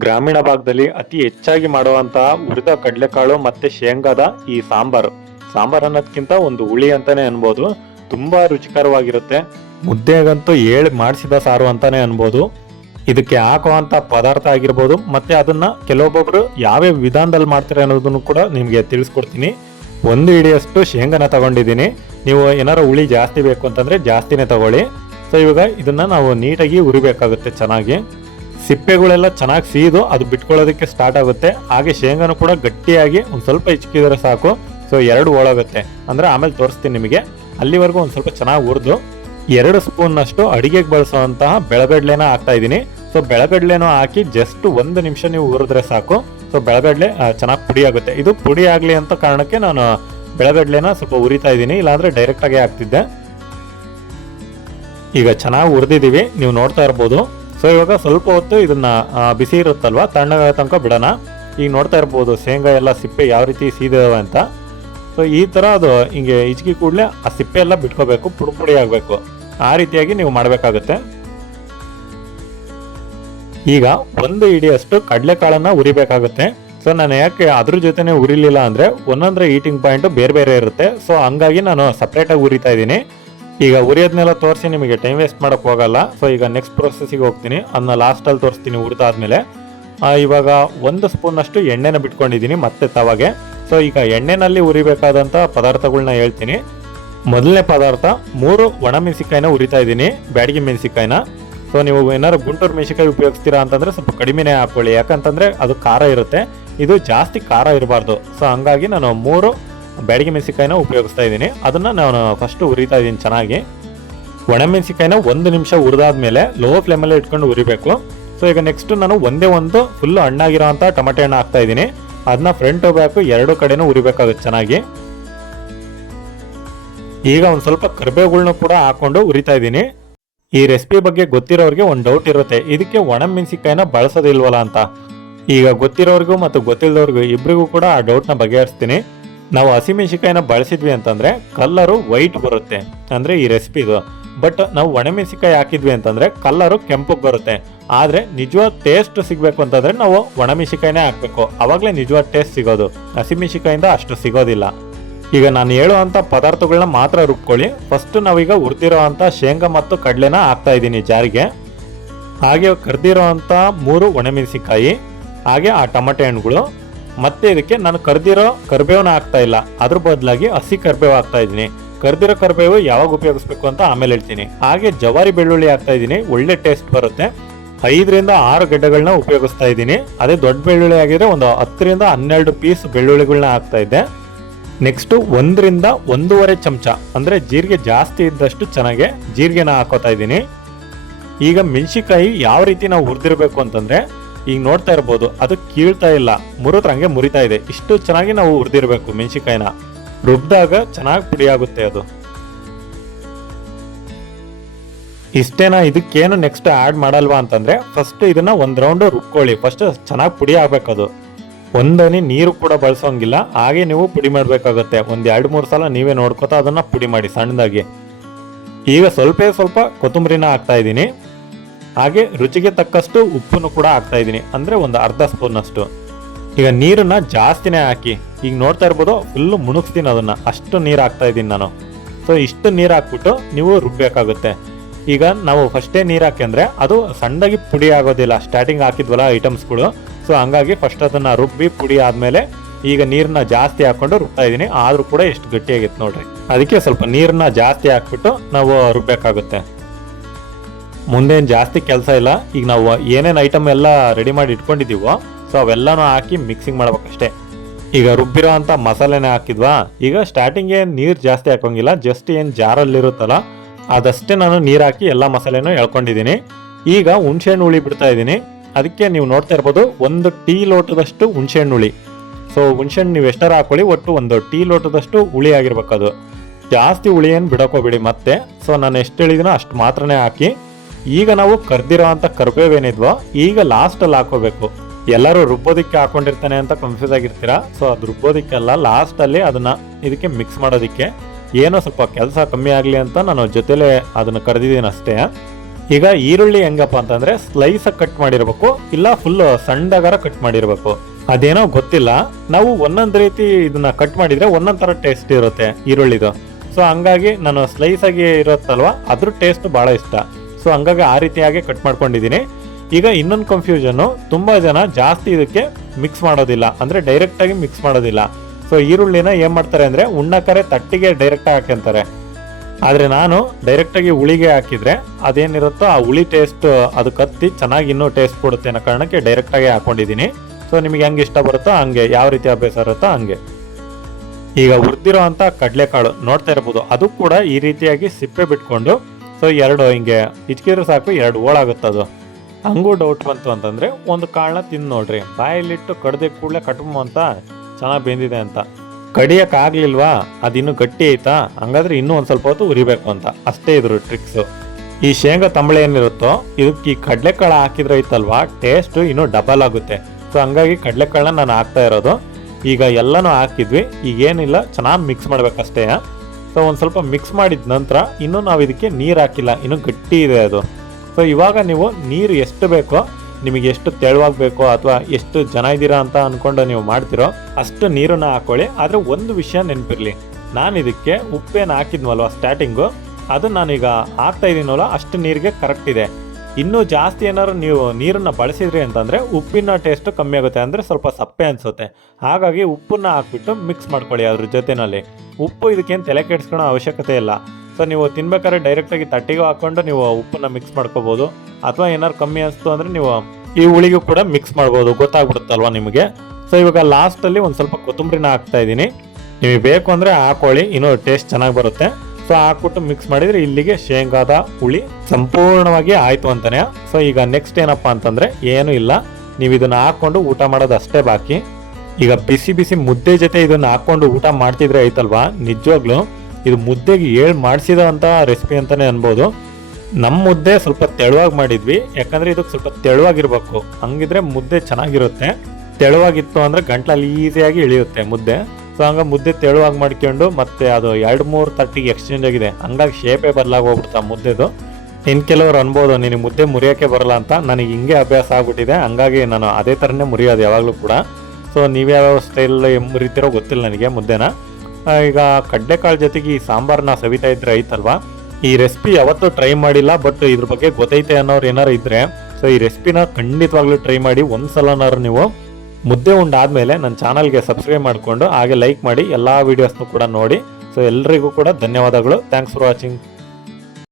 ಗ್ರಾಮೀಣ ಭಾಗದಲ್ಲಿ ಅತಿ ಹೆಚ್ಚಾಗಿ ಮಾಡುವಂತಹ ಹುರಿದ ಕಡಲೆಕಾಳು ಮತ್ತೆ ಶೇಂಗಾದ ಈ ಸಾಂಬಾರು. ಸಾಂಬಾರ್ ಅನ್ನೋದಕ್ಕಿಂತ ಒಂದು ಹುಳಿ ಅಂತಾನೆ ಅನ್ಬೋದು. ತುಂಬಾ ರುಚಿಕರವಾಗಿರುತ್ತೆ. ಮುದ್ದೆಗಂತೂ ಏಳು ಮಾಡಿಸಿದ ಸಾರು ಅಂತಾನೆ ಅನ್ಬೋದು. ಇದಕ್ಕೆ ಹಾಕುವಂತ ಪದಾರ್ಥ ಆಗಿರ್ಬೋದು, ಮತ್ತೆ ಅದನ್ನ ಕೆಲವೊಬ್ಬೊಬ್ರು ಯಾವ್ಯಾವ ವಿಧಾನದಲ್ಲಿ ಮಾಡ್ತಾರೆ ಅನ್ನೋದನ್ನು ಕೂಡ ನಿಮಗೆ ತಿಳಿಸ್ಕೊಡ್ತೀನಿ. ಒಂದು ಹಿಡಿಯಷ್ಟು ಶೇಂಗಾನ ತಗೊಂಡಿದ್ದೀನಿ. ನೀವು ಏನಾರು ಹುಳಿ ಜಾಸ್ತಿ ಬೇಕು ಅಂತಂದ್ರೆ ಜಾಸ್ತಿನೇ ತಗೊಳ್ಳಿ. ಸೊ ಇವಾಗ ಇದನ್ನ ನಾವು ನೀಟಾಗಿ ಉರಿಬೇಕಾಗುತ್ತೆ ಚೆನ್ನಾಗಿ. ಸಿಪ್ಪೆಗಳೆಲ್ಲ ಚೆನ್ನಾಗಿ ಸೀದು ಅದು ಬಿಟ್ಕೊಳ್ಳೋದಕ್ಕೆ ಸ್ಟಾರ್ಟ್ ಆಗುತ್ತೆ. ಹಾಗೆ ಶೇಂಗಾನು ಕೂಡ ಗಟ್ಟಿಯಾಗಿ ಒಂದು ಸ್ವಲ್ಪ ಹೆಚ್ಚಿಕಿದ್ರೆ ಸಾಕು. ಸೊ ಎರಡು ಒಳಗುತ್ತೆ. ಅಂದರೆ ಆಮೇಲೆ ತೋರಿಸ್ತೀನಿ ನಿಮಗೆ. ಅಲ್ಲಿವರೆಗೂ ಒಂದು ಸ್ವಲ್ಪ ಚೆನ್ನಾಗಿ ಹುರಿದು ಎರಡು ಸ್ಪೂನ್ನಷ್ಟು ಅಡಿಗೆಗೆ ಬಳಸುವಂತಹ ಬೆಳಗಡ್ಲೆನ ಹಾಕ್ತಾ ಇದ್ದೀನಿ. ಸೊ ಬೆಳಗಡ್ಲೆನೂ ಹಾಕಿ ಜಸ್ಟ್ ಒಂದು ನಿಮಿಷ ನೀವು ಹುರಿದ್ರೆ ಸಾಕು. ಸೊ ಬೆಳಗಡ್ಲೆ ಚೆನ್ನಾಗಿ ಪುಡಿ ಆಗುತ್ತೆ. ಇದು ಪುಡಿ ಆಗಲಿ ಅಂತ ಕಾರಣಕ್ಕೆ ನಾನು ಬೆಳಗಡ್ಲೆನ ಸ್ವಲ್ಪ ಉರಿತಾ ಇದ್ದೀನಿ. ಇಲ್ಲಾಂದರೆ ಡೈರೆಕ್ಟಾಗಿ ಹಾಕ್ತಿದ್ದೆ. ಈಗ ಚೆನ್ನಾಗಿ ಹುರಿದಿದ್ದೀವಿ ನೀವು ನೋಡ್ತಾ ಇರ್ಬೋದು. ಸೊ ಇವಾಗ ಸ್ವಲ್ಪ ಹೊತ್ತು ಇದನ್ನ ಬಿಸಿ ಇರುತ್ತಲ್ವಾ? ತಣ್ಣಗ ತನಕ ಬಿಡೋಣ. ಈಗ ನೋಡ್ತಾ ಇರ್ಬೋದು, ಶೇಂಗಾ ಎಲ್ಲ ಸಿಪ್ಪೆ ಯಾವ ರೀತಿ ಸೀದಿದಾವೆ ಅಂತ. ಸೊ ಈ ತರ ಅದು ಹಿಂಗೆ ಇಚ್ಕಿ ಕೂಡಲೇ ಆ ಸಿಪ್ಪೆ ಎಲ್ಲ ಬಿಟ್ಕೋಬೇಕು ಪುಡಿ ಪುಡಿ ಆಗಬೇಕು. ಆ ರೀತಿಯಾಗಿ ನೀವು ಮಾಡಬೇಕಾಗುತ್ತೆ. ಈಗ ಒಂದು ಇಡಿಯಷ್ಟು ಕಡಲೆಕಾಳನ್ನು ಉರಿಬೇಕಾಗುತ್ತೆ. ಸೊ ನಾನು ಯಾಕೆ ಅದ್ರ ಜೊತೆನೇ ಉರಿಲಿಲ್ಲ ಅಂದ್ರೆ, ಒಂದೊಂದ್ರೆ ಈಟಿಂಗ್ ಪಾಯಿಂಟ್ ಬೇರೆ ಬೇರೆ ಇರುತ್ತೆ. ಸೊ ಹಂಗಾಗಿ ನಾನು ಸಪ್ರೇಟಾಗಿ ಉರಿತಾ ಇದ್ದೀನಿ. ಈಗ ಉರಿಯೋದ್ನೆಲ್ಲ ತೋರಿಸಿ ನಿಮಗೆ ಟೈಮ್ ವೇಸ್ಟ್ ಮಾಡೋಕೆ ಹೋಗಲ್ಲ. ಸೊ ಈಗ ನೆಕ್ಸ್ಟ್ ಪ್ರೋಸೆಸಿಗೆ ಹೋಗ್ತೀನಿ. ಅದನ್ನ ಲಾಸ್ಟಲ್ಲಿ ತೋರಿಸ್ತೀನಿ ಉರಿದಾದ್ಮೇಲೆ ಆ, ಇವಾಗ ಒಂದು ಸ್ಪೂನಷ್ಟು ಎಣ್ಣೆನ ಬಿಟ್ಕೊಂಡಿದ್ದೀನಿ ಮತ್ತೆ ತವಾಗೆ. ಸೊ ಈಗ ಎಣ್ಣೆನಲ್ಲಿ ಉರಿಬೇಕಾದಂಥ ಪದಾರ್ಥಗಳನ್ನ ಹೇಳ್ತೀನಿ. ಮೊದಲನೇ ಪದಾರ್ಥ ಮೂರು ಒಣಮೆಣಸಿಕಾಯಿನ ಉರಿತಾ ಇದ್ದೀನಿ ಬ್ಯಾಡಗಿ ಮೆಣಸಿಕಾಯಿನ ಸೊ ನೀವು ಏನಾದ್ರು ಗುಂಟೂರು ಮೆಣಸಿಕಾಯಿ ಉಪಯೋಗಿಸ್ತೀರಾ ಅಂತಂದರೆ ಸ್ವಲ್ಪ ಕಡಿಮೆನೇ ಹಾಕ್ಕೊಳ್ಳಿ ಯಾಕಂತಂದರೆ ಅದು ಖಾರ ಇರುತ್ತೆ. ಇದು ಜಾಸ್ತಿ ಖಾರ ಇರಬಾರ್ದು. ಸೊ ಹಂಗಾಗಿ ನಾನು ಮೂರು ಬ್ಯಾಡಗಿ ಮೆಣಸಿಕಾಯಿನ ಉಪಯೋಗಿಸ್ತಾ ಇದ್ದೀನಿ. ಅದನ್ನ ನಾನು ಫಸ್ಟ್ ಉರಿತಾ ಇದ್ದೀನಿ ಚೆನ್ನಾಗಿ. ಒಣಮೆಣಸಿಕಾಯಿನ ಒಂದು ನಿಮಿಷ ಹುರಿದಾದ್ಮೇಲೆ ಲೋ ಫ್ಲೇಮಲ್ಲೇ ಇಟ್ಕೊಂಡು ಉರಿಬೇಕು ಸೊ ಈಗ ನೆಕ್ಸ್ಟ್ ನಾನು ಒಂದೇ ಒಂದು ಫುಲ್ ಹಣ್ಣಾಗಿರೋಂಥ ಟೊಮೆಟೊ ಹಣ್ಣು ಹಾಕ್ತಾ ಇದ್ದೀನಿ. ಅದನ್ನ ಫ್ರಂಟ್ ಬ್ಯಾಕು ಎರಡು ಕಡೆನೂ ಉರಿಬೇಕಾಗುತ್ತೆ ಚೆನ್ನಾಗಿ. ಈಗ ಒಂದು ಸ್ವಲ್ಪ ಕರಿಬೇವುಗಳನ್ನ ಕೂಡ ಹಾಕೊಂಡು ಉರಿತಾ ಇದ್ದೀನಿ. ಈ ರೆಸಿಪಿ ಬಗ್ಗೆ ಗೊತ್ತಿರೋರಿಗೆ ಒಂದು ಡೌಟ್ ಇರುತ್ತೆ. ಇದಕ್ಕೆ ಒಣ ಮೆಣಸಿಕಾಯಿನ ಬಳಸೋದಿಲ್ವಲ್ಲ ಅಂತ. ಈಗ ಗೊತ್ತಿರೋರಿಗೂ ಮತ್ತು ಗೊತ್ತಿಲ್ಲದವ್ರಿಗೂ ಇಬ್ರಿಗೂ ಕೂಡ ಆ ಡೌಟ್ನ ಬಗೆಹರಿಸ್ತೀನಿ. ನಾವು ಹಸಿಮೆಣಸಿಕಾಯಿನ ಬಳಸಿದ್ವಿ ಅಂತಂದ್ರೆ ಕಲ್ಲರು ವೈಟ್ ಬರುತ್ತೆ ಅಂದರೆ ಈ ರೆಸಿಪಿದು ಬಟ್ ನಾವು ಒಣಮೆಣಸಿಕಾಯಿ ಹಾಕಿದ್ವಿ ಅಂತಂದ್ರೆ ಕಲ್ಲರು ಕೆಂಪಗೆ ಬರುತ್ತೆ. ಆದ್ರೆ ನಿಜವಾದ ಟೇಸ್ಟ್ ಸಿಗಬೇಕು ಅಂತಂದ್ರೆ ನಾವು ಒಣಮೆಣಸಿಕಾಯಿನೇ ಹಾಕಬೇಕು. ಅವಾಗಲೇ ನಿಜವಾದ ಟೇಸ್ಟ್ ಸಿಗೋದು. ಹಸಿಮೆಣಸಿಕಾಯಿಂದ ಅಷ್ಟು ಸಿಗೋದಿಲ್ಲ. ಈಗ ನಾನು ಹೇಳುವಂಥ ಪದಾರ್ಥಗಳನ್ನ ಮಾತ್ರ ರುಬ್ಕೊಳ್ಳಿ. ಫಸ್ಟ್ ನಾವೀಗ ಹುರಿದಿರೋ ಅಂತ ಶೇಂಗಾ ಮತ್ತು ಕಡಲೆನ ಹಾಕ್ತಾ ಇದ್ದೀನಿ ಜಾರಿಗೆ. ಹಾಗೆ ಕರೆದಿರೋವಂಥ ಮೂರು ಒಣಮೆಣಸಿಕಾಯಿ ಹಾಗೆ ಆ ಟಮಟೆ ಹಣ್ಣುಗಳು. ಮತ್ತೆ ಇದಕ್ಕೆ ನಾನು ಕರ್ದಿರೋ ಕರ್ಬೇವನ್ನ ಹಾಕ್ತಾ ಇಲ್ಲ. ಅದ್ರ ಬದಲಾಗಿ ಹಸಿ ಕರ್ಬೇವು ಹಾಕ್ತಾ ಇದ್ದೀನಿ. ಕರ್ದಿರೋ ಕರ್ಬೇವು ಯಾವಾಗ ಉಪಯೋಗಿಸ್ಬೇಕು ಅಂತ ಆಮೇಲೆ ಹೇಳ್ತೀನಿ. ಹಾಗೆ ಜವಾರಿ ಬೆಳ್ಳುಳ್ಳಿ ಹಾಕ್ತಾ ಇದ್ದೀನಿ. ಒಳ್ಳೆ ಟೇಸ್ಟ್ ಬರುತ್ತೆ. ಐದರಿಂದ ಆರು ಗಡ್ಡೆಗಳನ್ನ ಉಪಯೋಗಿಸ್ತಾ ಇದ್ದೀನಿ. ಅದೇ ದೊಡ್ಡ ಬೆಳ್ಳುಳ್ಳಿ ಆಗಿದ್ರೆ ಒಂದು ಹತ್ತರಿಂದ ಹನ್ನೆರಡು ಪೀಸ್ ಬೆಳ್ಳುಳ್ಳಿಗಳನ್ನ ಹಾಕ್ತಾ ಇದ್ದೆ. ನೆಕ್ಸ್ಟ್ ಒಂದರಿಂದ ಒಂದೂವರೆ ಚಮಚ, ಅಂದ್ರೆ ಜೀರಿಗೆ ಜಾಸ್ತಿ ಇದ್ದಷ್ಟು ಚೆನ್ನಾಗೆ ಜೀರಿಗೆನ ಹಾಕೋತಾ ಇದ್ದೀನಿ. ಈಗ ಮೆಣಸಿಕಾಯಿ ಯಾವ ರೀತಿ ನಾವು ಹುರಿದಿರಬೇಕು ಅಂತಂದ್ರೆ ಈಗ ನೋಡ್ತಾ ಇರ್ಬೋದು, ಅದು ಕೀಳ್ತಾ ಇಲ್ಲ. ಮುರಿದ್ರೆ ಹಂಗೆ ಮುರಿತಾ ಇದೆ. ಇಷ್ಟು ಚೆನ್ನಾಗಿ ನಾವು ಹುರಿದಿರ್ಬೇಕು ಮೆಣಸಿಕಾಯಿನ ರುಬ್ಬಿದಾಗ ಚೆನ್ನಾಗಿ ಪುಡಿ ಆಗುತ್ತೆ ಅದು. ಇಷ್ಟೇನಾ, ಇದಕ್ಕೇನು ನೆಕ್ಸ್ಟ್ ಆಡ್ ಮಾಡಲ್ವಾ ಅಂತಂದ್ರೆ ಫಸ್ಟ್ ಇದನ್ನ ಒಂದು ರೌಂಡ್ ರುಬ್ಕೊಳ್ಳಿ. ಫಸ್ಟ್ ಚೆನ್ನಾಗಿ ಪುಡಿ ಆಗ್ಬೇಕದು. ಒಂದನಿ ನೀರು ಕೂಡ ಬಳಸೋಂಗಿಲ್ಲ. ಹಾಗೆ ನೀವು ಪುಡಿ ಮಾಡಬೇಕಾಗುತ್ತೆ. ಒಂದು ಎರಡು ಮೂರು ಸಲ ನೀವೇ ನೋಡ್ಕೋತಾ ಅದನ್ನ ಪುಡಿ ಮಾಡಿ ಸಣ್ಣದಾಗಿ. ಈಗ ಸ್ವಲ್ಪ ಸ್ವಲ್ಪ ಕೊತ್ತಂಬರಿನ ಹಾಕ್ತಾ ಇದ್ದೀನಿ. ಹಾಗೆ ರುಚಿಗೆ ತಕ್ಕಷ್ಟು ಉಪ್ಪನ್ನು ಕೂಡ ಹಾಕ್ತಾ ಇದ್ದೀನಿ. ಅಂದರೆ ಒಂದು ಅರ್ಧ ಸ್ಪೂನ್ ಅಷ್ಟು. ಈಗ ನೀರನ್ನು ಜಾಸ್ತಿನೇ ಹಾಕಿ, ಈಗ ನೋಡ್ತಾ ಇರ್ಬೋದು ಫುಲ್ಲು ಮುಣುಗಿಸ್ತೀನಿ ಅದನ್ನು. ಅಷ್ಟು ನೀರು ಹಾಕ್ತಾ ಇದ್ದೀನಿ ನಾನು. ಸೊ ಇಷ್ಟು ನೀರು ಹಾಕ್ಬಿಟ್ಟು ನೀವು ರುಬ್ಬಬೇಕಾಗುತ್ತೆ ಈಗ ನಾವು ಫಸ್ಟೇ ನೀರು ಹಾಕಿ ಅದು ಸಣ್ಣದಾಗಿ ಪುಡಿ ಆಗೋದಿಲ್ಲ. ಸ್ಟಾರ್ಟಿಂಗ್ ಹಾಕಿದ್ವಲ್ಲ ಐಟಮ್ಸ್ಗಳು ಸೊ ಹಂಗಾಗಿ ಫಸ್ಟ್ ಅದನ್ನು ರುಬ್ಬಿ ಪುಡಿ ಆದಮೇಲೆ ಈಗ ನೀರನ್ನ ಜಾಸ್ತಿ ಹಾಕ್ಕೊಂಡು ರುಬ್ತಾ ಇದ್ದೀನಿ. ಆದರೂ ಕೂಡ ಎಷ್ಟು ಗಟ್ಟಿಯಾಗಿತ್ತು ನೋಡ್ರಿ. ಅದಕ್ಕೆ ಸ್ವಲ್ಪ ನೀರನ್ನ ಜಾಸ್ತಿ ಹಾಕ್ಬಿಟ್ಟು ನಾವು ರುಬ್ಬೇಕಾಗುತ್ತೆ. ಮುಂದೇನು ಜಾಸ್ತಿ ಕೆಲಸ ಇಲ್ಲ. ಈಗ ನಾವು ಏನೇನು ಐಟಮ್ ಎಲ್ಲ ರೆಡಿ ಮಾಡಿ ಇಟ್ಕೊಂಡಿದ್ದೀವೋ ಸೊ ಅವೆಲ್ಲನೂ ಹಾಕಿ ಮಿಕ್ಸಿಂಗ್ ಮಾಡ್ಬೇಕಷ್ಟೇ. ಈಗ ರುಬ್ಬಿರೋ ಅಂತ ಮಸಾಲೆನೇ ಹಾಕಿದ್ವಾ? ಈಗ ಸ್ಟಾರ್ಟಿಂಗ್ ಏನು ನೀರು ಜಾಸ್ತಿ ಹಾಕೋಂಗಿಲ್ಲ ಜಸ್ಟ್ ಏನು ಜಾರಲ್ಲಿರುತ್ತಲ್ಲ ಅದಷ್ಟೇ ನಾನು ನೀರು ಹಾಕಿ ಎಲ್ಲ ಮಸಾಲೆನೂ ಎಳ್ಕೊಂಡಿದ್ದೀನಿ. ಈಗ ಹುಣ್ಸೆಹಣ್ಣು ಹುಳಿ ಬಿಡ್ತಾ ಇದ್ದೀನಿ. ಅದಕ್ಕೆ ನೀವು ನೋಡ್ತಾ ಇರ್ಬೋದು, ಒಂದು ಟೀ ಲೋಟದಷ್ಟು ಹುಣ್ಸೆಹಣ್ಣು ಹುಳಿ. ಸೊ ಹುಣ್ಸೆಹಣ್ಣು ನೀವು ಎಷ್ಟರ ಹಾಕೊಳ್ಳಿ, ಒಟ್ಟು ಒಂದು ಟೀ ಲೋಟದಷ್ಟು ಹುಳಿ ಆಗಿರ್ಬೇಕು ಅದು ಜಾಸ್ತಿ ಹುಳಿ ಏನು ಬಿಡೋಕೋಬೇಡಿ ಮತ್ತೆ. ಸೊ ನಾನು ಎಷ್ಟು ಹೇಳಿದಿನೋ ಅಷ್ಟು ಮಾತ್ರನೇ ಹಾಕಿ ಈಗ ನಾವು ಕರ್ದಿರೋ ಅಂತ ಕರ್ಬೇವೇನಿದ್ವೋ ಈಗ ಲಾಸ್ಟಲ್ಲಿ ಹಾಕೋಬೇಕು. ಎಲ್ಲರೂ ರುಬ್ಬೋದಿಕ್ಕೆ ಹಾಕೊಂಡಿರ್ತಾನೆ ಅಂತ ಕನ್ಫ್ಯೂಸ್ ಆಗಿರ್ತೀರಾ? ಸೊ ಅದು ರುಬ್ಬೋದಿಕ್ಕೆಲ್ಲ ಲಾಸ್ಟಲ್ಲಿ ಅದನ್ನ ಇದಕ್ಕೆ ಮಿಕ್ಸ್ ಮಾಡೋದಿಕ್ಕೆ ಏನೋ ಸ್ವಲ್ಪ ಕೆಲಸ ಕಮ್ಮಿ ಆಗಲಿ ಅಂತ ನಾನು ಜೊತೆಲೆ ಅದನ್ನ ಕರೆದಿದ್ದೀನಿ ಅಷ್ಟೇ. ಈಗ ಈರುಳ್ಳಿ ಹೆಂಗಪ್ಪ ಅಂತಂದ್ರೆ ಸ್ಲೈಸ್ ಕಟ್ ಮಾಡಿರ್ಬೇಕು, ಇಲ್ಲ ಫುಲ್ ಸಣ್ಣಗಾರ ಕಟ್ ಮಾಡಿರ್ಬೇಕು. ಅದೇನೋ ಗೊತ್ತಿಲ್ಲ. ನಾವು ಒಂದೊಂದು ರೀತಿ ಇದನ್ನ ಕಟ್ ಮಾಡಿದ್ರೆ ಒಂದೊಂದು ತರ ಟೇಸ್ಟ್ ಇರುತ್ತೆ ಈರುಳ್ಳಿದು. ಸೊ ಹಂಗಾಗಿ ನಾನು ಸ್ಲೈಸ್ ಆಗಿ ಇರುತ್ತಲ್ವಾ, ಅದ್ರ ಟೇಸ್ಟ್ ಬಹಳ ಇಷ್ಟ. ಸೊ ಹಂಗಾಗಿ ಆ ರೀತಿಯಾಗಿ ಕಟ್ ಮಾಡ್ಕೊಂಡಿದ್ದೀನಿ. ಈಗ ಇನ್ನೊಂದು ಕನ್ಫ್ಯೂಷನ್ನು ತುಂಬ ಜನ ಜಾಸ್ತಿ ಇದಕ್ಕೆ ಮಿಕ್ಸ್ ಮಾಡೋದಿಲ್ಲ. ಅಂದರೆ ಡೈರೆಕ್ಟಾಗಿ ಮಿಕ್ಸ್ ಮಾಡೋದಿಲ್ಲ. ಸೊ ಈರುಳ್ಳಿನ ಏನು ಮಾಡ್ತಾರೆ ಅಂದ್ರೆ ಉಣ್ಣಕರೆ ತಟ್ಟಿಗೆ ಡೈರೆಕ್ಟಾಗಿ ಹಾಕ್ಯಂತಾರೆ. ಆದ್ರೆ ನಾನು ಡೈರೆಕ್ಟಾಗಿ ಹುಳಿಗೆ ಹಾಕಿದರೆ ಅದೇನಿರುತ್ತೋ ಆ ಹುಳಿ ಟೇಸ್ಟ್ ಅದು ಕತ್ತಿ ಚೆನ್ನಾಗಿ ಇನ್ನೂ ಟೇಸ್ಟ್ ಕೊಡುತ್ತೆ ಅನ್ನೋ ಕಾರಣಕ್ಕೆ ಡೈರೆಕ್ಟಾಗಿ ಹಾಕ್ಕೊಂಡಿದ್ದೀನಿ ಸೊ ನಿಮಗೆ ಹೆಂಗೆ ಇಷ್ಟ ಬರುತ್ತೋ ಹಂಗೆ, ಯಾವ ರೀತಿ ಅಭ್ಯಾಸ ಇರುತ್ತೋ ಹಂಗೆ. ಈಗ ಹುರಿದಿರೋ ಅಂಥ ಕಡಲೆಕಾಳು ನೋಡ್ತಾ ಇರ್ಬೋದು. ಅದು ಕೂಡ ಈ ರೀತಿಯಾಗಿ ಸಿಪ್ಪೆ ಬಿಟ್ಕೊಂಡು ಸೊ ಎರಡು ಹಿಂಗೆ ಹಿಚ್ಕಿದ್ರೆ ಸಾಕು, ಎರಡು ಓಳಾಗುತ್ತೆ ಅದು. ಹಂಗೂ ಡೌಟ್ ಬಂತು ಅಂತಂದರೆ ಒಂದು ಕಾಳನ್ನ ತಿಂದು ನೋಡ್ರಿ. ಬಾಯಲ್ಲಿಟ್ಟು ಕಡ್ದೆ ಕೂಡಲೇ ಕಟ್ಬೋ ಅಂತ ಚೆನ್ನಾಗಿ ಬೆಂದಿದೆ ಅಂತ. ಕಡಿಯೋಕ್ಕಾಗಲಿಲ್ವಾ? ಅದಿನ್ನೂ ಗಟ್ಟಿ ಐತಾ? ಹಂಗಾದ್ರೆ ಇನ್ನೂ ಒಂದು ಸ್ವಲ್ಪ ಹೊತ್ತು ಉರಿಬೇಕು ಅಂತ. ಅಷ್ಟೇ ಇದ್ರು ಟ್ರಿಕ್ಸು ಈ ಶೇಂಗಾ ತಂಬಳೆ ಏನಿರುತ್ತೋ, ಇದಕ್ಕೆ ಈ ಕಡಲೆಕಾಳು ಹಾಕಿದ್ರೆ ಐತಲ್ವಾ? ಟೇಸ್ಟ್ ಇನ್ನೂ ಡಬಲ್ ಆಗುತ್ತೆ. ಸೊ ಹಂಗಾಗಿ ಕಡಲೆಕಾಳನ್ನ ನಾನು ಹಾಕ್ತಾ ಇರೋದು. ಈಗ ಎಲ್ಲನೂ ಹಾಕಿದ್ವಿ. ಈಗ ಏನಿಲ್ಲ ಚೆನ್ನಾಗಿ ಮಿಕ್ಸ್ ಮಾಡ್ಬೇಕಷ್ಟೇ. ಸೊ ಒಂದು ಸ್ವಲ್ಪ ಮಿಕ್ಸ್ ಮಾಡಿದ ನಂತರ ಇನ್ನೂ ನಾವು ಇದಕ್ಕೆ ನೀರು ಹಾಕಿಲ್ಲ. ಇನ್ನೂ ಗಟ್ಟಿ ಇದೆ ಅದು. ಸೊ ಇವಾಗ ನೀವು ನೀರು ಎಷ್ಟು ಬೇಕೋ, ನಿಮಗೆ ಎಷ್ಟು ತೆಳುವಾಗಿ ಬೇಕೋ ಅಥವಾ ಎಷ್ಟು ಜನ ಇದ್ದೀರಾ ಅಂತ ಅಂದ್ಕೊಂಡು ನೀವು ಮಾಡ್ತಿರೋ ಅಷ್ಟು ನೀರನ್ನು ಹಾಕೊಳ್ಳಿ. ಆದರೆ ಒಂದು ವಿಷಯ ನೆನಪಿರಲಿ. ನಾನು ಇದಕ್ಕೆ ಉಪ್ಪೇನು ಹಾಕಿದ್ನಲ್ವಾ ಸ್ಟಾರ್ಟಿಂಗು ಅದು ನಾನೀಗ ಹಾಕ್ತಾ ಇದ್ದೀನಲ್ಲ ಅಷ್ಟು ನೀರಿಗೆ ಕರೆಕ್ಟ್ ಇದೆ. ಇನ್ನೂ ಜಾಸ್ತಿ ಏನಾದ್ರು ನೀವು ನೀರನ್ನು ಬಳಸಿದ್ರಿ ಅಂತಂದ್ರೆ ಉಪ್ಪಿನ ಟೇಸ್ಟ್ ಕಮ್ಮಿ ಆಗುತ್ತೆ ಅಂದ್ರೆ ಸ್ವಲ್ಪ ಸಪ್ಪೆ ಅನ್ಸುತ್ತೆ. ಹಾಗಾಗಿ ಉಪ್ಪನ್ನ ಹಾಕ್ಬಿಟ್ಟು ಮಿಕ್ಸ್ ಮಾಡ್ಕೊಳ್ಳಿ ಅದ್ರ ಜೊತೆನಲ್ಲಿ. ಉಪ್ಪು ಇದಕ್ಕೇನು ತಲೆ ಕೆಡಿಸ್ಕೊಳೋ ಅವಶ್ಯಕತೆ ಇಲ್ಲ. ಸೊ ನೀವು ತಿನ್ಬೇಕಾದ್ರೆ ಡೈರೆಕ್ಟಾಗಿ ತಟ್ಟಿಗೂ ಹಾಕೊಂಡು ನೀವು ಉಪ್ಪನ್ನ ಮಿಕ್ಸ್ ಮಾಡ್ಕೋಬೋದು. ಅಥವಾ ಏನಾದ್ರು ಕಮ್ಮಿ ಅನಿಸ್ತು ಅಂದ್ರೆ ನೀವು ಈ ಹುಳಿಗೂ ಕೂಡ ಮಿಕ್ಸ್ ಮಾಡ್ಬೋದು. ಗೊತ್ತಾಗ್ಬಿಡುತ್ತಲ್ವ ನಿಮಗೆ? ಸೊ ಇವಾಗ ಲಾಸ್ಟಲ್ಲಿ ಒಂದು ಸ್ವಲ್ಪ ಕೊತ್ತಂಬರಿನ ಹಾಕ್ತಾ ಇದ್ದೀನಿ. ನಿಮಗೆ ಬೇಕು ಅಂದರೆ ಹಾಕೊಳ್ಳಿ, ಇನ್ನೂ ಟೇಸ್ಟ್ ಚೆನ್ನಾಗಿ ಬರುತ್ತೆ. ಸೊ ಹಾಕ್ಬಿಟ್ಟು ಮಿಕ್ಸ್ ಮಾಡಿದ್ರೆ ಇಲ್ಲಿಗೆ ಶೇಂಗಾದ ಹುಳಿ ಸಂಪೂರ್ಣವಾಗಿ ಆಯ್ತು ಅಂತಾನೆ. ಸೊ ಈಗ ನೆಕ್ಸ್ಟ್ ಏನಪ್ಪಾ ಅಂತಂದ್ರೆ ಏನು ಇಲ್ಲ. ನೀವು ಇದನ್ನ ಹಾಕೊಂಡು ಊಟ ಮಾಡೋದು ಅಷ್ಟೇ ಬಾಕಿ. ಈಗ ಬಿಸಿ ಬಿಸಿ ಮುದ್ದೆ ಜೊತೆ ಇದನ್ನ ಹಾಕೊಂಡು ಊಟ ಮಾಡ್ತಿದ್ರೆ ಆಯ್ತಲ್ವಾ? ನಿಜವಾಗ್ಲೂ ಇದು ಮುದ್ದೆಗೆ ಏಳ್ ಮಾಡಿಸಿದ ಅಂತ ರೆಸಿಪಿ ಅಂತಾನೆ ಅನ್ಬೋದು. ನಮ್ಮ ಮುದ್ದೆ ಸ್ವಲ್ಪ ತೆಳುವಾಗಿ ಮಾಡಿದ್ವಿ. ಯಾಕಂದ್ರೆ ಇದಕ್ಕೆ ಸ್ವಲ್ಪ ತೆಳುವಾಗಿರ್ಬೇಕು. ಹಂಗಿದ್ರೆ ಮುದ್ದೆ ಚೆನ್ನಾಗಿರುತ್ತೆ. ತೆಳುವಾಗಿತ್ತು ಅಂದ್ರೆ ಗಂಟ್ಲಲ್ಲಿ ಈಸಿಯಾಗಿ ಇಳಿಯುತ್ತೆ ಮುದ್ದೆ. ಸೊ ಹಂಗ ಮುದ್ದೆ ತೆಳುವಾಗಿ ಮಾಡ್ಕೊಂಡು ಮತ್ತೆ ಅದು ಎರಡು ಮೂರು ತಟ್ಟಿಗೆ ಎಕ್ಸ್ಚೇಂಜ್ ಆಗಿದೆ. ಹಂಗಾಗಿ ಶೇಪೇ ಬದಲಾಗಿ ಹೋಗ್ಬಿಡ್ತಾ ಮುದ್ದೆದು. ಇನ್ ಕೆಲವರು ಅನ್ಬೋದು ನಿನಗೆ ಮುದ್ದೆ ಮುರಿಯೋಕೆ ಬರಲ್ಲ ಅಂತ. ನನಗೆ ಹಿಂಗೆ ಅಭ್ಯಾಸ ಆಗ್ಬಿಟ್ಟಿದೆ. ಹಂಗಾಗಿ ನಾನು ಅದೇ ಥರನೇ ಮುರಿಯೋದು ಯಾವಾಗಲೂ ಕೂಡ. ಸೊ ನೀವ್ಯಾವ ಸ್ಟೈಲ್ ಮುರಿತಿರೋ ಗೊತ್ತಿಲ್ಲ ನನಗೆ ಮುದ್ದೆನ. ಈಗ ಕಡ್ಲೆಕಾಳು ಜೊತೆಗೆ ಈ ಸಾಂಬಾರನ್ನ ಸವಿತಾ ಇದ್ರೆ ಐತಲ್ವಾ? ಈ ರೆಸಿಪಿ ಯಾವತ್ತೂ ಟ್ರೈ ಮಾಡಿಲ್ಲ ಬಟ್ ಇದ್ರ ಬಗ್ಗೆ ಗೊತ್ತೈತೆ ಅನ್ನೋರು ಏನಾರು ಇದ್ರೆ ಸೊ ಈ ರೆಸಿಪಿನ ಖಂಡಿತವಾಗ್ಲೂ ಟ್ರೈ ಮಾಡಿ. ಒಂದ್ಸಲನಾರು ನೀವು ಮುದ್ದೆ ಉಂಡಾದ್ಮೇಲೆ ನನ್ನ ಚಾನಲ್ಗೆ ಸಬ್ಸ್ಕ್ರೈಬ್ ಮಾಡಿಕೊಂಡು ಹಾಗೆ ಲೈಕ್ ಮಾಡಿ ಎಲ್ಲ ವೀಡಿಯೋಸ್ನು ಕೂಡ ನೋಡಿ. ಸೊ ಎಲ್ರಿಗೂ ಕೂಡ ಧನ್ಯವಾದಗಳು. Thanks for watching